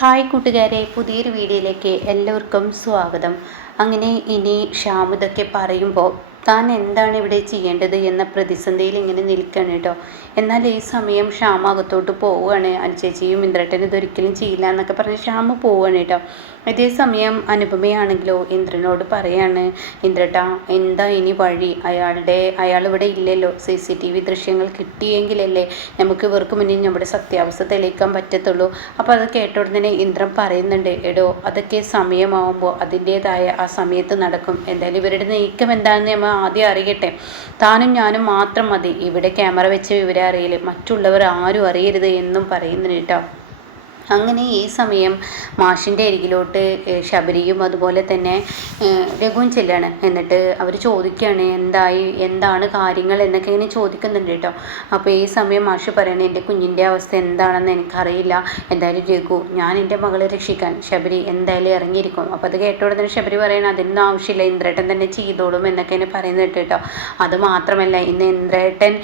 Hi കൂട്ടുകാരെ, പുതിയൊരു വീഡിയോയിലേക്ക് എല്ലാവർക്കും സ്വാഗതം. അങ്ങനെ ഇനി ഷ്യാം ഇതൊക്കെ പറയുമ്പോൾ താൻ എന്താണ് ഇവിടെ ചെയ്യേണ്ടത് എന്ന പ്രതിസന്ധിയിൽ ഇങ്ങനെ നിൽക്കുകയാണ് കേട്ടോ. എന്നാൽ ഈ സമയം ഷ്യാം അകത്തോട്ട് പോവുകയാണ്. അനുചേച്ചിയും ഇന്ദ്രേട്ടൻ ഇതൊരിക്കലും ചെയ്യില്ല എന്നൊക്കെ പറഞ്ഞ് ഷ്യാം പോവുകയാണ് കേട്ടോ. ഇതേ സമയം അനുപമയാണെങ്കിലോ ഇന്ദ്രനോട് പറയാണ്, ഇന്ദ്രേട്ടാ എന്താ ഇനി വഴി? അയാൾ ഇവിടെ ഇല്ലല്ലോ. CCTV ദൃശ്യങ്ങൾ കിട്ടിയെങ്കിലല്ലേ നമുക്ക് ഇവർക്ക് മുന്നിൽ നമ്മുടെ സത്യാവസ്ഥ തെളിയിക്കാൻ പറ്റത്തുള്ളൂ. അപ്പോൾ അത് കേട്ട ഉടനെ ഇന്ദ്രൻ പറയുന്നുണ്ട്, എടോ അതൊക്കെ സമയമാവുമ്പോൾ അതിൻ്റേതായ ആ സമയത്ത് നടക്കും. എന്തായാലും ഇവരുടെ നീക്കം എന്താണെന്ന് നമ്മൾ ആദ്യം അറിയട്ടെ. താനും ഞാനും മാത്രം മതി ഇവിടെ ക്യാമറ വെച്ച് വിവരം അറിയില്ല, മറ്റുള്ളവർ ആരും അറിയരുത് എന്നും പറയുന്നുണ്ട് കേട്ടോ. അങ്ങനെ ഈ സമയം മാഷിൻ്റെ അരികിലോട്ട് ശബരിയും അതുപോലെ തന്നെ രഘുവും ചെല്ലാണ്. എന്നിട്ട് അവർ ചോദിക്കുകയാണ്, എന്താണ് കാര്യങ്ങൾ എന്നൊക്കെ ഇങ്ങനെ ചോദിക്കുന്നുണ്ട് കേട്ടോ. അപ്പോൾ ഈ സമയം മാഷ് പറയണേ, എൻ്റെ കുഞ്ഞിൻ്റെ അവസ്ഥ എന്താണെന്ന് എനിക്കറിയില്ല. എന്തായാലും രഘു, ഞാൻ എൻ്റെ മകളെ രക്ഷിക്കാൻ ശബരി എന്തായാലും ഇറങ്ങിയിരിക്കും. അപ്പോൾ അത് കേട്ടോടെ തന്നെ ശബരി പറയണം, അതിനൊന്നും ആവശ്യമില്ല, ഇന്ദ്രേട്ടൻ തന്നെ ചെയ്തോളും എന്നൊക്കെ എന്നെ പറയുന്നത് കേട്ടോ. അത് മാത്രമല്ല, ഇന്ന് ഇന്ദ്രേട്ടൻ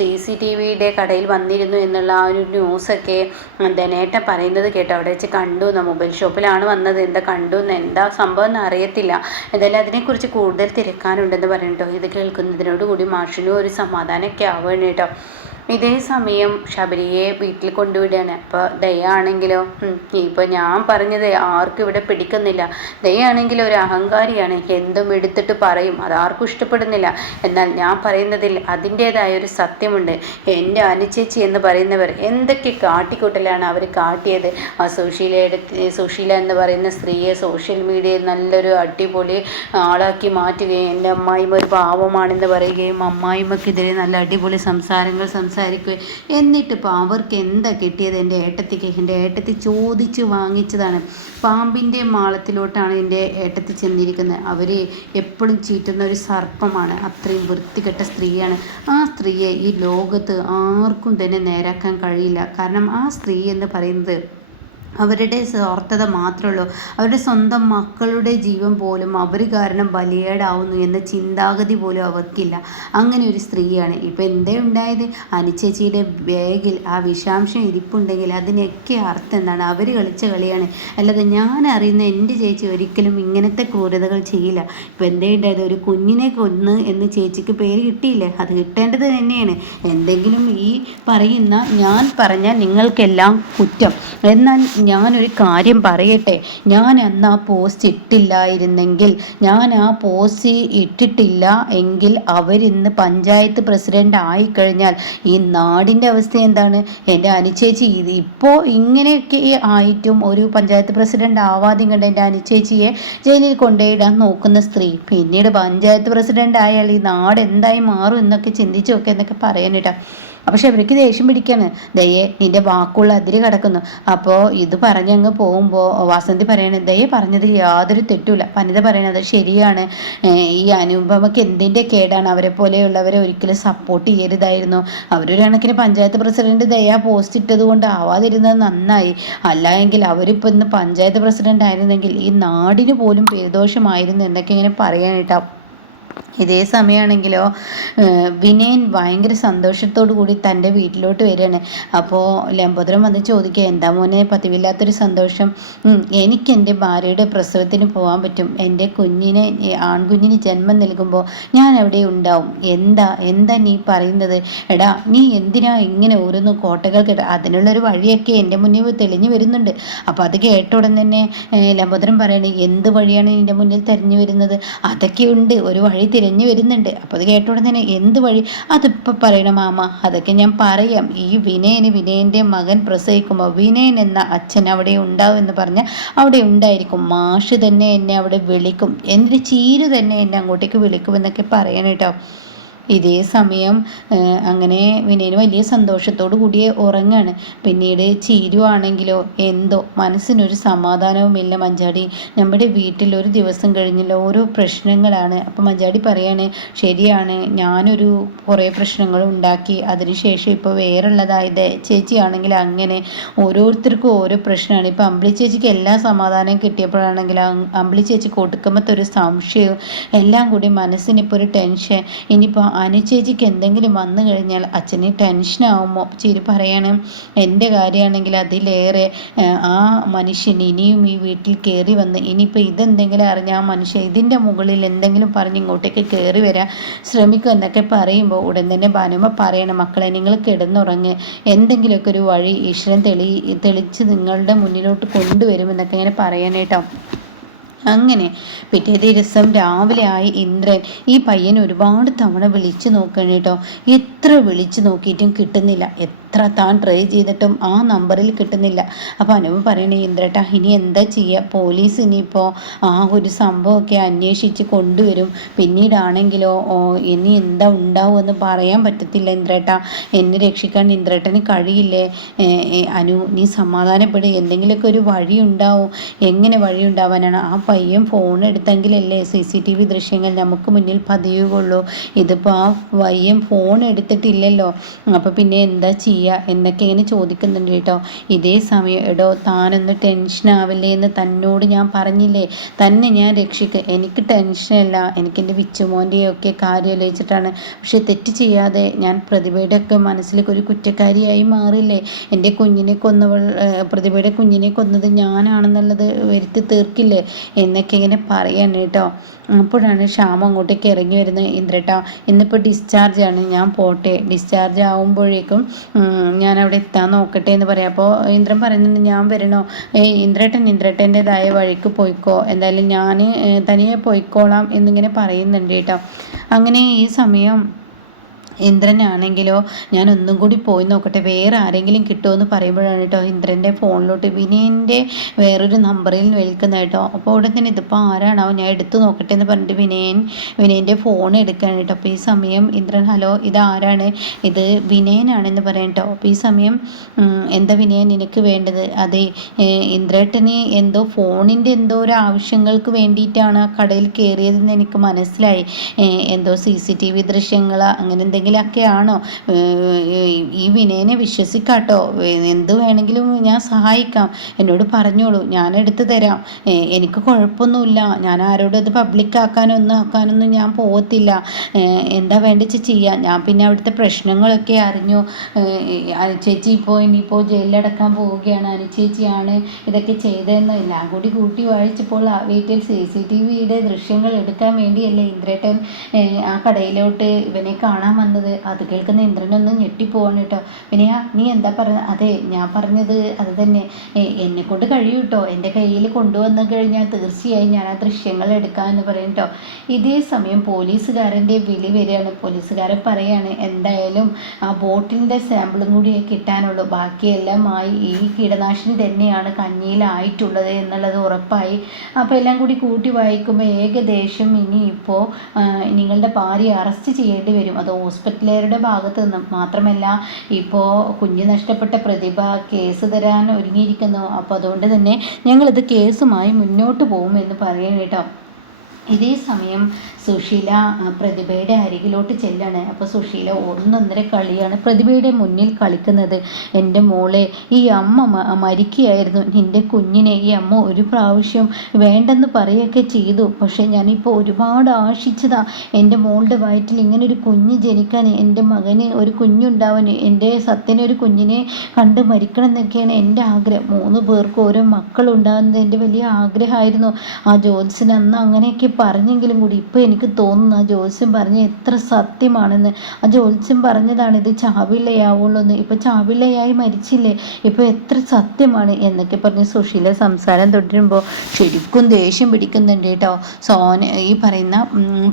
CCTVയുടെ കടയിൽ വന്നിരുന്നു എന്നുള്ള ആ ഒരു ന്യൂസൊക്കെ നേട്ടം പറയുന്നത് കേട്ടോ. അവിടെ വെച്ച് കണ്ടു, മൊബൈൽ ഷോപ്പിലാണ് വന്നത്, എന്താ കണ്ടു എന്ന്, എന്താ സംഭവം എന്ന് അറിയത്തില്ല. എന്തായാലും അതിനെക്കുറിച്ച് കൂടുതൽ തിരക്കാനുണ്ടെന്ന് പറഞ്ഞിട്ടോ. ഇത് കേൾക്കുന്നതിനോടുകൂടി മാഷിനും ഒരു സമാധാനമൊക്കെ ആവുകയാണ് കേട്ടോ. ഇതേ സമയം ശബരിയെ വീട്ടിൽ കൊണ്ടുവിടുകയാണ്. അപ്പോൾ ദയാണെങ്കിലോ ഇപ്പോൾ ഞാൻ പറഞ്ഞത് ആർക്കും ഇവിടെ പിടിക്കുന്നില്ല. ദയാണെങ്കിലോ ഒരു അഹങ്കാരിയാണ്, എന്തും എടുത്തിട്ട് പറയും, അതാർക്കും ഇഷ്ടപ്പെടുന്നില്ല. എന്നാൽ ഞാൻ പറയുന്നതിൽ അതിൻ്റേതായ ഒരു സത്യമുണ്ട്. എൻ്റെ അനുചേച്ചി എന്ന് പറയുന്നവർ എന്തൊക്കെ കാട്ടിക്കൂട്ടലാണ് അവർ കാട്ടിയത്. ആ സുശീല എന്ന് പറയുന്ന സ്ത്രീയെ സോഷ്യൽ മീഡിയയിൽ നല്ലൊരു അടിപൊളി ആളാക്കി മാറ്റുകയും എൻ്റെ അമ്മായിമ്മ ഒരു പാവമാണെന്ന് പറയുകയും അമ്മായിമ്മക്കെതിരെ നല്ല അടിപൊളി സംസാരിക്കുകയും എന്നിട്ടിപ്പോൾ അവർക്ക് എന്താ കിട്ടിയത്? എൻ്റെ ഏട്ടത്തി ചോദിച്ച് വാങ്ങിച്ചതാണ്. പാമ്പിൻ്റെ മാളത്തിലോട്ടാണ് എൻ്റെ ഏട്ടത്തി ചെന്നിരിക്കുന്നത്. അവർ എപ്പോഴും ചീറ്റുന്ന ഒരു സർപ്പമാണ്, അത്രയും വൃത്തികെട്ട സ്ത്രീയാണ്. ആ സ്ത്രീയെ ഈ ലോകത്ത് ആർക്കും തന്നെ നേരാക്കാൻ കഴിയില്ല. കാരണം ആ സ്ത്രീ എന്ന് പറയുന്നത് അവരുടെ സ്വാർത്ഥത മാത്രമേ ഉള്ളൂ. അവരുടെ സ്വന്തം മക്കളുടെ ജീവൻ പോലും അവർ കാരണം ബലിയേടാവുന്നു എന്ന ചിന്താഗതി പോലും അവർക്കില്ല. അങ്ങനെ ഒരു സ്ത്രീയാണ്. ഇപ്പം എന്തേ ഉണ്ടായത്? അനുചേച്ചിയുടെ ബാഗിൽ ആ വിഷാംശം ഇരിപ്പുണ്ടെങ്കിൽ അതിനൊക്കെ അർത്ഥം എന്താണ്? അവർ കളിച്ച കളിയാണ്. അല്ലാതെ ഞാൻ അറിയുന്ന എൻ്റെ ചേച്ചി ഒരിക്കലും ഇങ്ങനത്തെ ക്രൂരതകൾ ചെയ്യില്ല. ഇപ്പം എന്തേ ഉണ്ടായത്? ഒരു കുഞ്ഞിനെ കൊന്ന് എന്ന് ചേച്ചിക്ക് പേര് കിട്ടിയില്ലേ? അത് കിട്ടേണ്ടത് തന്നെയാണ്. എന്തെങ്കിലും ഈ പറയുന്ന ഞാൻ പറഞ്ഞാൽ നിങ്ങൾക്കെല്ലാം കുറ്റം. എന്നാൽ ഞാനൊരു കാര്യം പറയട്ടെ, ഞാൻ അന്ന് ആ പോസ്റ്റ് ഇട്ടില്ലായിരുന്നെങ്കിൽ, ഞാൻ ആ പോസ്റ്റ് ഇട്ടിട്ടില്ല എങ്കിൽ അവരിന്ന് പഞ്ചായത്ത് പ്രസിഡന്റ് ആയിക്കഴിഞ്ഞാൽ ഈ നാടിൻ്റെ അവസ്ഥ എന്താണ്? എൻ്റെ അനുചേച്ചി ഇപ്പോൾ ഇങ്ങനെയൊക്കെ ആയിട്ടും ഒരു പഞ്ചായത്ത് പ്രസിഡന്റ് ആവാതെ കണ്ട് എൻ്റെ അനുചേച്ചിയെ ജയിലിൽ കൊണ്ടുപോയിടാൻ നോക്കുന്ന സ്ത്രീ പിന്നീട് പഞ്ചായത്ത് പ്രസിഡന്റ് ആയാൽ ഈ നാട് എന്തായി മാറും എന്നൊക്കെ ചിന്തിച്ചു നോക്കുക എന്നൊക്കെ പറയാനിട്ടാ. അപ്പോൾ ശബരിക്ക് ദേഷ്യം പിടിക്കാണ്. ദയെ, നിന്റെ വാക്കുള്ള അതിര് കിടക്കുന്നു. അപ്പോൾ ഇത് പറഞ്ഞങ്ങ് പോകുമ്പോൾ വാസന്തി പറയണ, ദയെ പറഞ്ഞതിൽ യാതൊരു തെറ്റുമില്ല. വനിത പറയണത് ശരിയാണ്. ഈ അനുപമയ്ക്ക് എന്തിൻ്റെ കേടാണ്? അവരെ പോലെയുള്ളവരെ ഒരിക്കലും സപ്പോർട്ട് ചെയ്യരുതായിരുന്നു. അവരൊരു കണക്കിന് പഞ്ചായത്ത് പ്രസിഡന്റ് ദയ പോസ്റ്റ് ഇട്ടത് കൊണ്ട് ആവാതിരുന്നത് നന്നായി. അല്ല എങ്കിൽ അവരിപ്പോൾ ഇന്ന് പഞ്ചായത്ത് പ്രസിഡന്റ് ആയിരുന്നെങ്കിൽ ഈ നാടിന് പോലും പേദോഷമായിരുന്നു എന്നൊക്കെ ഇങ്ങനെ പറയാനിട്ടാ. ഇതേ സമയമാണെങ്കിലോ വിനയൻ ഭയങ്കര സന്തോഷത്തോടു കൂടി തൻ്റെ വീട്ടിലോട്ട് വരികയാണ്. അപ്പോൾ ലംബോദരൻ വന്ന് ചോദിക്കുക, എന്താ മോനെ പതിവില്ലാത്തൊരു സന്തോഷം? എനിക്ക് എൻ്റെ ഭാര്യയുടെ പ്രസവത്തിന് പോകാൻ പറ്റും. എൻ്റെ ആൺകുഞ്ഞിന് ജന്മം നൽകുമ്പോൾ ഞാൻ അവിടെ ഉണ്ടാവും. എന്താ നീ പറയുന്നത്? എടാ, നീ എന്തിനാ ഇങ്ങനെ ഓരോന്ന് കോട്ടകൾ കേട്ട? അതിനുള്ളൊരു വഴിയൊക്കെ എൻ്റെ മുന്നിൽ തെളിഞ്ഞു വരുന്നുണ്ട്. അപ്പോൾ അത് കേട്ട ഉടൻ തന്നെ ലംബോദരൻ പറയണേ, എന്ത് വഴിയാണ് നിൻ്റെ മുന്നിൽ തെരഞ്ഞു വരുന്നത്? അതൊക്കെ ഉണ്ട്, ഒരു വഴി തിരഞ്ഞു വരുന്നുണ്ട്. അപ്പോൾ അത് കേട്ടോടെ തന്നെ, എന്ത് വഴി? അതിപ്പോൾ പറയണം മാമ, അതൊക്കെ ഞാൻ പറയാം. ഈ വിനയൻ്റെ മകൻ പ്രസവിക്കുമ്പോൾ വിനയൻ എന്ന അച്ഛൻ അവിടെ ഉണ്ടാവും എന്ന് പറഞ്ഞാൽ അവിടെ ഉണ്ടായിരിക്കും. മാഷ് തന്നെ എന്നെ അവിടെ വിളിക്കും, എന്നിട്ട് ചീരു തന്നെ എന്നെ അങ്ങോട്ടേക്ക് വിളിക്കുമെന്നൊക്കെ പറയണേട്ടോ. ഇതേ സമയം അങ്ങനെ വിനയന് വലിയ സന്തോഷത്തോടു കൂടിയേ ഉറങ്ങാണ്. പിന്നീട് ചീരു ആണെങ്കിലോ എന്തോ മനസ്സിനൊരു സമാധാനവുമില്ല. മഞ്ചാടി, നമ്മുടെ വീട്ടിൽ ഒരു ദിവസം കഴിഞ്ഞില്ല ഓരോ പ്രശ്നങ്ങളാണ്. അപ്പം മഞ്ചാടി പറയാണ്, ശരിയാണ്, ഞാനൊരു കുറേ പ്രശ്നങ്ങൾ ഉണ്ടാക്കി, അതിനുശേഷം ഇപ്പോൾ വേറുള്ളതായത്. ചേച്ചിയാണെങ്കിൽ അങ്ങനെ ഓരോരുത്തർക്കും ഓരോ പ്രശ്നമാണ്. ഇപ്പം അമ്പിളി ചേച്ചിക്ക് എല്ലാ സമാധാനം കിട്ടിയപ്പോഴാണെങ്കിൽ അമ്പിളി ചേച്ചി കൊടുക്കുമ്പോഴത്തെ ഒരു സംശയവും എല്ലാം കൂടി മനസ്സിനിപ്പോൾ ഒരു ടെൻഷൻ. ഇനിയിപ്പോൾ അനുചേച്ചിക്ക് എന്തെങ്കിലും വന്നു കഴിഞ്ഞാൽ അച്ഛന് ടെൻഷനാവുമോ? ചിരി പറയാണ്, എൻ്റെ കാര്യമാണെങ്കിൽ അതിലേറെ ആ മനുഷ്യൻ ഇനിയും ഈ വീട്ടിൽ കയറി വന്ന് ഇനിയിപ്പോൾ ഇതെന്തെങ്കിലും അറിഞ്ഞ ആ മനുഷ്യൻ ഇതിൻ്റെ മുകളിൽ എന്തെങ്കിലും പറഞ്ഞ് ഇങ്ങോട്ടേക്ക് കയറി വരാൻ ശ്രമിക്കും എന്നൊക്കെ പറയുമ്പോൾ ഉടൻ തന്നെ ഭാനുമ പറയണം, മക്കളെ നിങ്ങൾ കിടന്നുറങ്ങ്, എന്തെങ്കിലുമൊക്കെ ഒരു വഴി ഈശ്വരൻ തെളിച്ച് നിങ്ങളുടെ മുന്നിലോട്ട് കൊണ്ടുവരുമെന്നൊക്കെ ഇങ്ങനെ പറയാനായിട്ടോ. അങ്ങനെ പിറ്റേ ദിവസം രാവിലെ ആയി ഇന്ദ്രൻ ഈ പയ്യൻ ഒരുപാട് തവണ വിളിച്ചു നോക്കണം കേട്ടോ. എത്ര വിളിച്ചു നോക്കിയിട്ടും കിട്ടുന്നില്ല, എത്ര താൻ ട്രൈ ചെയ്തിട്ടും ആ നമ്പറിൽ കിട്ടുന്നില്ല. അപ്പോൾ അനുപ് പറയണേ, ഇന്ദ്രേട്ടാ ഇനി എന്താ ചെയ്യുക, പോലീസ് ഇനിയിപ്പോൾ ആ ഒരു സംഭവമൊക്കെ അന്വേഷിച്ച് കൊണ്ടുവരും, പിന്നീടാണെങ്കിലോ ഇനി എന്താ ഉണ്ടാവുമെന്ന് പറയാൻ പറ്റത്തില്ല ഇന്ദ്രേട്ടാ, എന്നെ രക്ഷിക്കാൻ ഇന്ദ്രേട്ടന് കഴിയില്ലേ? അനു നീ സമാധാനപ്പെടുക, എന്തെങ്കിലുമൊക്കെ ഒരു വഴി ഉണ്ടാവും. എങ്ങനെ വഴി ഉണ്ടാവാനാണ്? ആ പയ്യൻ ഫോൺ എടുത്തെങ്കിലല്ലേ CCTV ദൃശ്യങ്ങൾ നമുക്ക് മുന്നിൽ പതിയുകയുള്ളൂ. ഇതിപ്പോൾ ആ പയ്യൻ ഫോൺ എടുത്തിട്ടില്ലല്ലോ, അപ്പോൾ പിന്നെ എന്താ ചെയ്യുക എന്നൊക്കെ ഇങ്ങനെ ചോദിക്കുന്നുണ്ട് കേട്ടോ. ഇതേ സമയം എടോ താനൊന്ന് ടെൻഷനാവില്ലേ എന്ന് തന്നോട് ഞാൻ പറഞ്ഞില്ലേ, തന്നെ ഞാൻ രക്ഷിക്കുക, എനിക്ക് ടെൻഷനല്ല, എനിക്കെൻ്റെ വിച്ചുമോൻ്റെയൊക്കെ കാര്യം ആലോചിച്ചിട്ടാണ്. പക്ഷെ തെറ്റ് ചെയ്യാതെ ഞാൻ പ്രതിഭയുടെ ഒക്കെ മനസ്സിലേക്ക് ഒരു കുറ്റക്കാരിയായി മാറില്ലേ? എൻ്റെ കുഞ്ഞിനെ കൊന്നവൾ, പ്രതിഭയുടെ കുഞ്ഞിനെ കൊന്നത് ഞാനാണെന്നുള്ളത് വരുത്തി തീർക്കില്ലേ എന്നൊക്കെ ഇങ്ങനെ പറയാൻ കേട്ടോ. അപ്പോഴാണ് ശ്യാമ അങ്ങോട്ടേക്ക് ഇറങ്ങി വരുന്നത്. ഇന്ദ്രേട്ടാ ഇന്നിപ്പോൾ ഡിസ്ചാർജാണ്, ഞാൻ പോട്ടെ, ഡിസ്ചാർജ് ആവുമ്പോഴേക്കും ഞാൻ അവിടെ എത്താൻ നോക്കട്ടെ എന്ന് പറയാം. അപ്പോൾ ഇന്ദ്രൻ പറയുന്നുണ്ട്, ഞാൻ വരണോ? ഇന്ദ്രേട്ടൻ്റെതായ വഴിക്ക് പോയിക്കോ, എന്തായാലും ഞാൻ തനിയെ പോയിക്കോളാം എന്നിങ്ങനെ പറയുന്നുണ്ട് കേട്ടോ. അങ്ങനെ ഈ സമയം ഇന്ദ്രനാണെങ്കിലോ ഞാൻ ഒന്നും കൂടി പോയി നോക്കട്ടെ, വേറെ ആരെങ്കിലും കിട്ടുമോ എന്ന് പറയുമ്പോഴാണ് കേട്ടോ ഇന്ദ്രൻ്റെ ഫോണിലോട്ട് വിനയൻ്റെ വേറൊരു നമ്പറിൽ വിളിക്കുന്ന കേട്ടോ. അപ്പോൾ ഉടൻ തന്നെ ഇതിപ്പോൾ ആരാണാവും, ഞാൻ എടുത്തു നോക്കട്ടെ എന്ന് പറഞ്ഞിട്ട് വിനയൻ്റെ ഫോൺ എടുക്കുകയാണ് കേട്ടോ. അപ്പോൾ ഈ സമയം ഇന്ദ്രൻ, ഹലോ ഇതാരാണ്? ഇത് വിനയനാണെന്ന് പറയാം കേട്ടോ. അപ്പോൾ ഈ സമയം എന്താ വിനയൻ നിനക്ക് വേണ്ടത്? അതെ, ഇന്ദ്രേട്ടന് എന്തോ ഫോണിൻ്റെ എന്തോ ഒരു ആവശ്യങ്ങൾക്ക് വേണ്ടിയിട്ടാണ് ആ കടയിൽ കയറിയതെന്ന് എനിക്ക് മനസ്സിലായി. എന്തോ CCTV ദൃശ്യങ്ങൾ അങ്ങനെ എന്തെങ്കിലുമൊക്കെയാണോ? ഈ വിനയനെ വിശ്വസിക്കാട്ടോ, എന്ത് വേണമെങ്കിലും ഞാൻ സഹായിക്കാം, എന്നോട് പറഞ്ഞോളൂ, ഞാൻ എടുത്തു തരാം, എനിക്ക് കുഴപ്പമൊന്നുമില്ല, ഞാൻ ആരോടും അത് ആക്കാനൊന്നും ഞാൻ പോകത്തില്ല, എന്താ വേണ്ടിച്ച് ചെയ്യാം. ഞാൻ പിന്നെ അവിടുത്തെ പ്രശ്നങ്ങളൊക്കെ അറിഞ്ഞു. അനുചേച്ചി ഇനിയിപ്പോൾ ജയിലിലടക്കാൻ പോവുകയാണ്, അനുചേച്ചിയാണ് ഇതൊക്കെ ചെയ്തതെന്ന് എല്ലാം കൂട്ടി വായിച്ചപ്പോൾ ആ വീട്ടിൽ CCTVയുടെ ദൃശ്യങ്ങൾ എടുക്കാൻ വേണ്ടിയല്ലേ ഇന്ദ്രേട്ടൻ ആ കടയിലോട്ട് ഇവനെ കാണാൻ വന്നത്. അത് കേൾക്കുന്ന ഇന്ദ്രനൊന്ന് ഞെട്ടിപ്പോവാണ് കേട്ടോ. വിനയ നീ എന്താ പറഞ്ഞത്? അതെ, ഞാൻ പറഞ്ഞത് അത് തന്നെ, എന്നെക്കൊണ്ട് കഴിയും കേട്ടോ, എൻ്റെ കയ്യിൽ കൊണ്ടുവന്നു കഴിഞ്ഞാൽ തീർച്ചയായും ഞാൻ ആ ദൃശ്യങ്ങൾ എടുക്കാമെന്ന് പറയും കേട്ടോ. ഇതേ സമയം പോലീസുകാരൻ്റെ വിളി വരികയാണ്. പോലീസുകാരൻ പറയാണ്, എന്തായാലും ആ ബോട്ടിലിൻ്റെ സാമ്പിളും കൂടി കിട്ടാനുള്ളൂ, ബാക്കിയെല്ലാമായി ഈ കീടനാശിനി തന്നെയാണ് കഞ്ഞിയിലായിട്ടുള്ളത് എന്നുള്ളത് ഉറപ്പായി. അപ്പോൾ എല്ലാം കൂട്ടി വായിക്കുമ്പോൾ ഏകദേശം ഇനിയിപ്പോൾ നിങ്ങളുടെ ഭാര്യയെ അറസ്റ്റ് ചെയ്യേണ്ടി വരും, അത് ഹോസ്പിറ്റലുകാരുടെ ഭാഗത്ത് നിന്നും. മാത്രമല്ല ഇപ്പോൾ കുഞ്ഞ് നഷ്ടപ്പെട്ട പ്രതിഭ കേസ് തരാൻ ഒരുങ്ങിയിരിക്കുന്നു, അപ്പോൾ അതുകൊണ്ട് തന്നെ ഞങ്ങളിത് കേസുമായി മുന്നോട്ട് പോകുമെന്ന് പറയണം കേട്ടോ. ഇതേ സമയം സുശീല പ്രതിഭയുടെ അരികിലോട്ട് ചെല്ലാണ്. അപ്പോൾ സുശീല ഒന്നൊന്നര കളിയാണ് പ്രതിഭയുടെ മുന്നിൽ കളിക്കുന്നത്. എൻ്റെ മോളെ, ഈ അമ്മ മരിക്കുകയായിരുന്നു, നിൻ്റെ കുഞ്ഞിനെ ഈ അമ്മ ഒരു പ്രാവശ്യം വേണ്ടെന്ന് പറയുകയൊക്കെ ചെയ്തു, പക്ഷേ ഞാനിപ്പോൾ ഒരുപാട് ആശിച്ചതാ എൻ്റെ മോളുടെ വയറ്റിൽ ഇങ്ങനെ ഒരു കുഞ്ഞ് ജനിക്കാൻ, എൻ്റെ മകന് ഒരു കുഞ്ഞുണ്ടാവാൻ, എൻ്റെ സത്യന് ഒരു കുഞ്ഞിനെ കണ്ട് മരിക്കണം എന്നൊക്കെയാണ് എൻ്റെ ആഗ്രഹം. 3 പേർക്ക് ഓരോ മക്കളുണ്ടാകുന്നത് എൻ്റെ വലിയ ആഗ്രഹമായിരുന്നു. ആ ജ്യോത്സ്യൻ അന്ന് അങ്ങനെയൊക്കെ പറഞ്ഞെങ്കിലും കൂടി ഇപ്പോൾ എനിക്ക് തോന്നുന്നു ആ ജ്യോത്സ്യം പറഞ്ഞ എത്ര സത്യമാണെന്ന്. ആ ജ്യോത്സ്യം പറഞ്ഞതാണ് ഇത് ചാവിള്ളയാവുള്ളൂ എന്ന്, ഇപ്പോൾ ചാവിള്ളയായി മരിച്ചില്ലേ, ഇപ്പോൾ എത്ര സത്യമാണ് എന്നൊക്കെ പറഞ്ഞ് സുശീല സംസാരം തുടരുമ്പോൾ ശരിക്കും ദേഷ്യം പിടിക്കുന്നുണ്ട് കേട്ടോ ഈ പറയുന്ന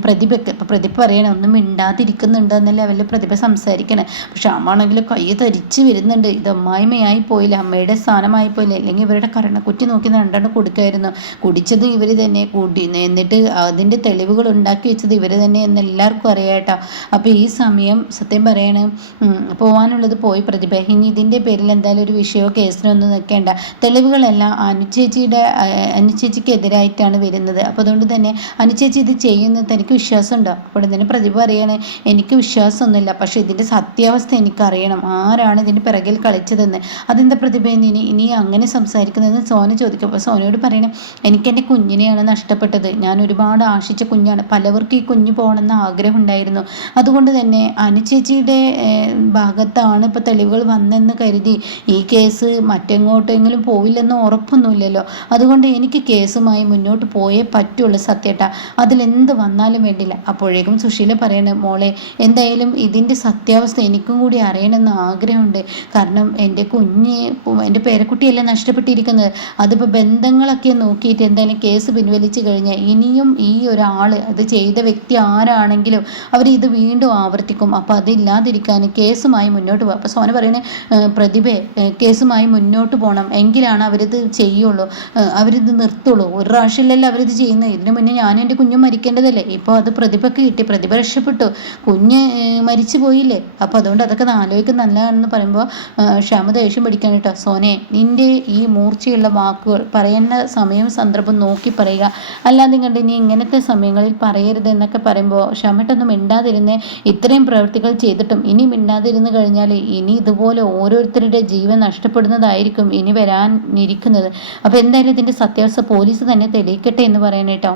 പ്രതിഭയ്ക്ക്. ഇപ്പോൾ പ്രതിഭ പറയണേ ഒന്നും മിണ്ടാതിരിക്കുന്നുണ്ട് എന്ന ലെവലിൽ പ്രതിഭ സംസാരിക്കണേ. പക്ഷെ അമ്മാണെങ്കിൽ കൈ ധരിച്ച് വരുന്നുണ്ട്, ഇത് അമ്മായിമ്മയായി പോയില്ല, അമ്മയുടെ സ്ഥാനമായി പോയില്ല, അല്ലെങ്കിൽ ഇവരുടെ കരണക്കുറ്റി നോക്കി രണ്ടെണ്ണം കൊടുക്കായിരുന്നു, കുടിച്ചത് ഇവർ തന്നെ എന്നിട്ട് അതിൻ്റെ തെളിവുകൾ ഉണ്ടാക്കി വെച്ചത് ഇവർ തന്നെ എന്ന് എല്ലാവർക്കും അറിയാം കേട്ടോ. അപ്പോൾ ഈ സമയം സത്യം പറയണ പോകാനുള്ളത് പോയി പ്രതിഭ, ഇനി ഇതിൻ്റെ പേരിൽ എന്തായാലും ഒരു വിഷയമോ കേസിനൊന്നും നിൽക്കേണ്ട, തെളിവുകളെല്ലാം അനുചേച്ചിക്ക് എതിരായിട്ടാണ് വരുന്നത്, അപ്പോൾ അതുകൊണ്ട് തന്നെ അനുചേച്ചി ഇത് ചെയ്യുന്നത് തനിക്ക് വിശ്വാസമുണ്ടോ? അപ്പോൾ തന്നെ പ്രതിഭ പറയാണ്, എനിക്ക് വിശ്വാസമൊന്നുമില്ല, പക്ഷേ ഇതിൻ്റെ സത്യാവസ്ഥ എനിക്കറിയണം, ആരാണ് ഇതിൻ്റെ പിറകിൽ കളിച്ചതെന്ന്. അതെന്താ പ്രതിഭ ഇനി അങ്ങനെ സംസാരിക്കുന്നതെന്ന് സോന ചോദിക്കും. അപ്പോൾ സോനയോട് പറയണം, എനിക്കെൻ്റെ കുഞ്ഞിനെയാണ് നഷ്ടപ്പെട്ടത്, ഞാൻ ഒരുപാട് ഒരുപാട് ആശിച്ച കുഞ്ഞാണ്. പലവർക്കും ഈ കുഞ്ഞ് പോകണമെന്ന് ആഗ്രഹം ഉണ്ടായിരുന്നു. അതുകൊണ്ട് തന്നെ അനുചേച്ചിയുടെ ഭാഗത്താണ് ഇപ്പോൾ തെളിവുകൾ വന്നെന്ന് കരുതി ഈ കേസ് മറ്റെങ്ങോട്ടെങ്കിലും പോവില്ലെന്ന് ഉറപ്പൊന്നുമില്ലല്ലോ. അതുകൊണ്ട് എനിക്ക് കേസുമായി മുന്നോട്ട് പോയേ പറ്റുള്ളൂ സത്യേട്ട, അതിലെന്ത് വന്നാലും വേണ്ടില്ല. അപ്പോഴേക്കും സുശീല പറയണ, മോളെ എന്തായാലും ഇതിൻ്റെ സത്യാവസ്ഥ എനിക്കും കൂടി അറിയണമെന്ന് ആഗ്രഹമുണ്ട്. കാരണം എൻ്റെ എൻ്റെ പേരക്കുട്ടിയല്ലേ നഷ്ടപ്പെട്ടിരിക്കുന്നത്. അതിപ്പോൾ ബന്ധങ്ങളൊക്കെ നോക്കിയിട്ട് എന്തായാലും കേസ് പിൻവലിച്ച് കഴിഞ്ഞാൽ ഇനിയും ഈ ഒരാൾ അത് ചെയ്ത വ്യക്തി ആരാണെങ്കിലും അവർ ഇത് വീണ്ടും ആവർത്തിക്കും. അപ്പോൾ അതില്ലാതിരിക്കാൻ കേസുമായി മുന്നോട്ട് പോകും. അപ്പോൾ സോന പറയണേ, പ്രതിഭയെ കേസുമായി മുന്നോട്ട് പോകണം, എങ്കിലാണ് അവരിത് ചെയ്യുള്ളൂ, അവരിത് നിർത്തുള്ളൂ. ഒരു പ്രാവശ്യമില്ലല്ലോ അവരിത് ചെയ്യുന്നത്. ഇതിനു മുന്നേ ഞാൻ എൻ്റെ കുഞ്ഞും മരിക്കേണ്ടതല്ലേ. ഇപ്പോൾ അത് പ്രതിഭയ്ക്ക് കിട്ടി, പ്രതിഭ രക്ഷപ്പെട്ടു, കുഞ്ഞ് മരിച്ചു പോയില്ലേ. അപ്പോൾ അതുകൊണ്ട് അതൊക്കെ ആലോചിക്കുന്നത് നല്ലതാണെന്ന് പറയുമ്പോൾ ശ്യാമ ദേഷ്യം പിടിക്കാൻ കേട്ടോ. സോനെ, നിൻ്റെ ഈ മൂർച്ചയുള്ള വാക്കുകൾ പറയേണ്ട സമയവും സന്ദർഭം നോക്കി പറയുക, അല്ലാതെ കണ്ട് ഇനി ഇങ്ങനത്തെ സമയങ്ങളിൽ പറയരുത് എന്നൊക്കെ പറയുമ്പോൾ ക്ഷമട്ടൊന്നും മിണ്ടാതിരുന്ന് ഇത്രയും പ്രവൃത്തികൾ ചെയ്തിട്ടും ഇനി മിണ്ടാതിരുന്ന് കഴിഞ്ഞാൽ ഇനി ഇതുപോലെ ഓരോരുത്തരുടെ ജീവൻ നഷ്ടപ്പെടുന്നതായിരിക്കും ഇനി വരാനിരിക്കുന്നത്. അപ്പോൾ എന്തായാലും ഇതിൻ്റെ സത്യാവസ്ഥ പോലീസ് തന്നെ തെളിയിക്കട്ടെ എന്ന് പറയണേട്ടോ.